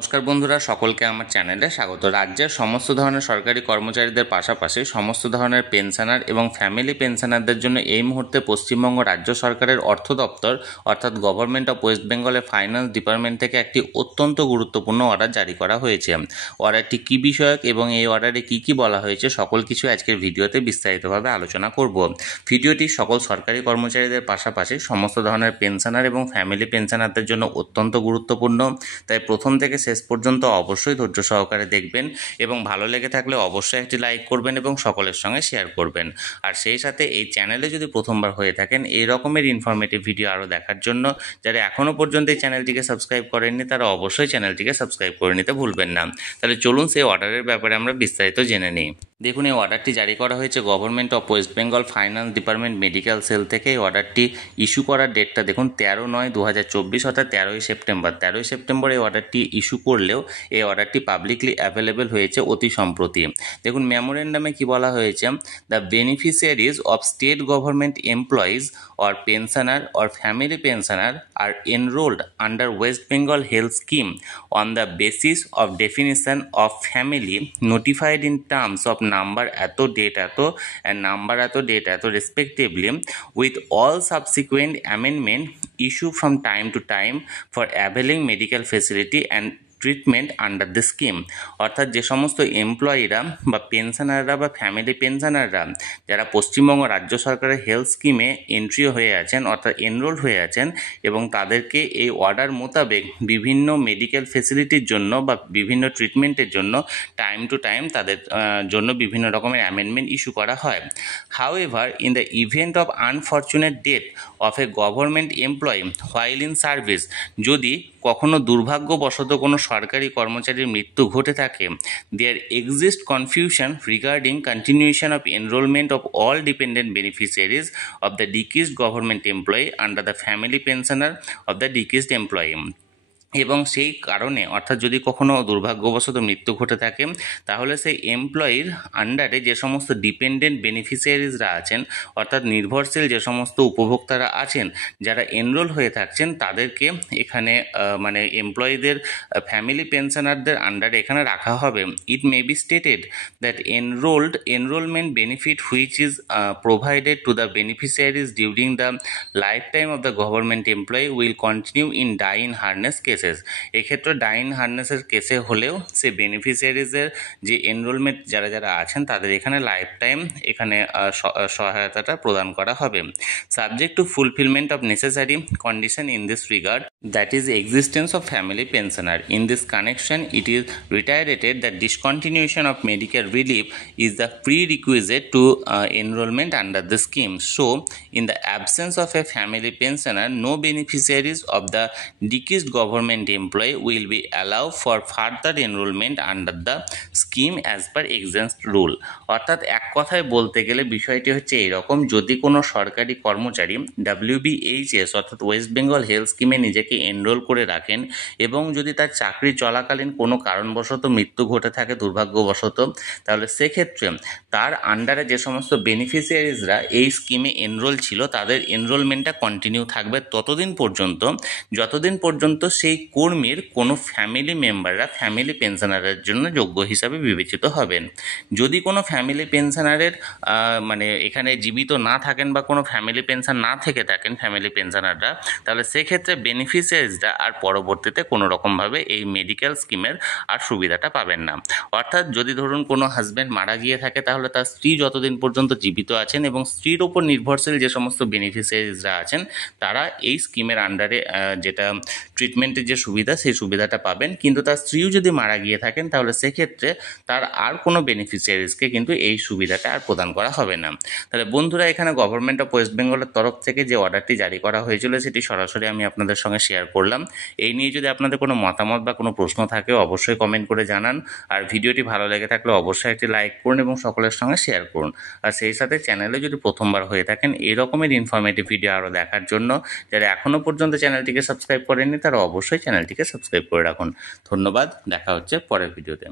নমস্কার বন্ধুরা, সকলকে আমার চ্যানেলে স্বাগত। রাজ্যের সমস্ত ধরনের সরকারি কর্মচারীদের পাশাপাশি সমস্ত ধরনের পেনশনার এবং ফ্যামিলি পেনশনারদের জন্য এই মুহূর্তে পশ্চিমবঙ্গ রাজ্য সরকারের অর্থ দপ্তর অর্থাৎ গভর্নমেন্ট অফ ওয়েস্ট বেঙ্গলের ফাইন্যান্স ডিপার্টমেন্ট থেকে একটি অত্যন্ত গুরুত্বপূর্ণ অর্ডার জারি করা হয়েছে। অর্ডারটি কী বিষয়ক এবং এই অর্ডারে কী কী বলা হয়েছে সকল কিছু আজকের ভিডিওতে বিস্তারিতভাবে আলোচনা করব। ভিডিওটি সকল সরকারি কর্মচারীদের পাশাপাশি সমস্ত ধরনের পেনশনার এবং ফ্যামিলি পেনশনারদের জন্য অত্যন্ত গুরুত্বপূর্ণ, তাই প্রথম থেকে শেষ পর্যন্ত অবশ্যই ধৈর্য সহকারে দেখবেন এবং ভালো লেগে থাকলে অবশ্যই একটি লাইক করবেন এবং সকলের সঙ্গে শেয়ার করবেন। আর সেই সাথে এই চ্যানেলে যদি প্রথমবার হয়ে থাকেন এই রকমের ইনফরমেটিভ ভিডিও আরও দেখার জন্য যারা এখনও পর্যন্ত এই চ্যানেলটিকে সাবস্ক্রাইব করেননি তারা অবশ্যই চ্যানেলটিকে সাবস্ক্রাইব করে নিতে ভুলবেন না। তাহলে চলুন সেই অর্ডারের ব্যাপারে আমরা বিস্তারিত জেনে নিই। দেখুন, এই অর্ডারটি জারি করা হয়েছে government of West Bengal finance department medical sell থেকে। এই অর্ডারটি ইস্যু করার ডেটটা দেখুন 13/9/2024 অর্থাৎ 13ই সেপ্টেম্বর এই অর্ডারটি ইস্যু করলেও এই অর্ডারটি পাবলিকলি অ্যাভেলেবেল হয়েছে অতি সম্প্রতি। দেখুন, মেমোরেন্ডামে কি বলা হয়েছে, the beneficiaries of state government employees or pensioner or family pensioner are enrolled under West Bengal Health Scheme on the basis of definition of family notified in terms of number eto date eto and number eto date eto respectively, with all subsequent amendment issued from time to time for availing medical facility and treatment under the scheme. অর্থাৎ যে সমস্ত এমপ্লয়িরা বা পেনশনাররা বা family পেনশনাররা যারা পশ্চিমবঙ্গ রাজ্য সরকারের health স্কিমে entry হয়ে আছেন অর্থাৎ এনরোল হয়ে আছেন এবং তাদেরকে এই অর্ডার মোতাবেক বিভিন্ন মেডিকেল ফেসিলিটির জন্য বা বিভিন্ন ট্রিটমেন্টের জন্য টাইম টু টাইম তাদের জন্য বিভিন্ন রকমের অ্যামেন্ডমেন্ট ইস্যু করা হয়। However, in the event of unfortunate death of a government employee while in service, যদি কখনো দুর্ভাগ্যবশত কোনো সরকারি কর্মচারীর মৃত্যু ঘটে থাকে, there exist confusion regarding continuation of enrolment of all dependent beneficiaries of the deceased government employee under the family pensioner of the deceased employee. এবং সেই কারণে অর্থাৎ যদি কখনো দুর্ভাগ্যবশত মৃত্যু ঘটে থাকে তাহলে সেই এমপ্লয়ির আন্ডারে যে সমস্ত ডিপেন্ডেন্ট বেনিফিশিয়ারিজরা আছেন অর্থাৎ নির্ভরশীল যে সমস্ত উপভোক্তারা আছেন যারা এনরোল হয়ে থাকছেন তাদেরকে এখানে মানে এমপ্লয়িদের ফ্যামিলি পেনশনারদের আন্ডারে এখানে রাখা হবে। It may be stated that enrolment benefit which is provided to the beneficiaries during the lifetime of the government employee will continue in die in harness case. এক্ষেত্রে ডাইন হার্নেসের কেসে হলেও সে বেনিফিশিয়ারিজের যে এনরোলমেন্ট যারা যারা আছেন তাদের এখানে লাইফ টাইম এখানে সহায়তাটা প্রদান করা হবে। Subject to fulfilment of necessary condition in this regard, that is existence of family pensioner. In this connection, it is reiterated that discontinuation of medical relief is the prerequisite to enrollment under the scheme. So, in the absence of a family pensioner, no beneficiaries of the deceased government employee will be allowed for further enrollment under the scheme as per exempt rule. অর্থাৎ এক কথায় বলতে গেলে বিষয়টি হচ্ছে এইরকম, যদি কোনো সরকারি কর্মচারী WBHS অর্থাৎ ওয়েস্ট বেঙ্গল হেলথ স্কিমে নিজেকে এনরোল করে রাখেন এবং যদি তার চাকরি চলাকালীন কোনো কারণবশত মৃত্যু ঘটে থাকে দুর্ভাগ্যবশত, তাহলে সেক্ষেত্রে তার আন্ডারে যে সমস্ত বেনিফিশিয়ারিজরা এই স্কিমে এনরোল ছিল তাদের এনরোলমেন্টটা কন্টিনিউ থাকবে ততদিন পর্যন্ত যতদিন পর্যন্ত সেই কর্মীর কোনো ফ্যামিলি মেম্বাররা ফ্যামিলি পেনশনারের জন্য যোগ্য হিসাবে বিবেচিত হবেন। যদি কোনো ফ্যামিলি পেনশনারের মানে এখানে জীবিত না থাকেন বা কোনো ফ্যামিলি পেনশন না থেকে থাকেন ফ্যামিলি পেনশনাররা, তাহলে সেক্ষেত্রে বেনিফিশিয়ারিজরা আর পরবর্তীতে কোনো রকমভাবে এই মেডিকেল স্কিমের আর সুবিধাটা পাবেন না। অর্থাৎ যদি ধরুন কোনো হাজব্যান্ড মারা গিয়ে থাকে তাহলে তার স্ত্রী যতদিন পর্যন্ত জীবিত আছেন এবং স্ত্রীর ওপর নির্ভরশীল যে সমস্ত বেনিফিশিয়ারিজরা আছেন তারা এই স্কিমের আন্ডারে যেটা ট্রিটমেন্টের যে সুবিধা সেই সুবিধাটা পাবেন। কিন্তু তার স্ত্রীও যদি মারা গিয়ে থাকেন তাহলে সেক্ষেত্রে তার আর কোনো বেনিফিশিয়ারিজকে কিন্তু এই সুবিধাটা আর প্রদান করা হবে না। তাহলে বন্ধুরা, এখানে গভর্নমেন্ট অফ ওয়েস্ট বেঙ্গলের তরফ থেকে যে অর্ডারটি জারি করা হয়েছিল সেটি সরাসরি আমি আপনাদের সঙ্গে শেয়ার করলাম। এই নিয়ে যদি আপনাদের কোনো মতামত বা কোনো প্রশ্ন থাকে অবশ্যই কমেন্ট করে জানান। আর ভিডিওটি ভালো লেগে থাকলে অবশ্যই একটি লাইক করুন এবং সকলের সঙ্গে শেয়ার করুন। আর সেই সাথে চ্যানেলে যদি প্রথমবার হয়ে থাকেন এই রকমের ইনফরমেটিভ ভিডিও আরও দেখার জন্য যারা এখনও পর্যন্ত চ্যানেলটিকে সাবস্ক্রাইব করেননি তারা অবশ্যই চ্যানেলটিকে সাবস্ক্রাইব করে রাখুন। ধন্যবাদ, দেখা হচ্ছে পরের ভিডিওতে।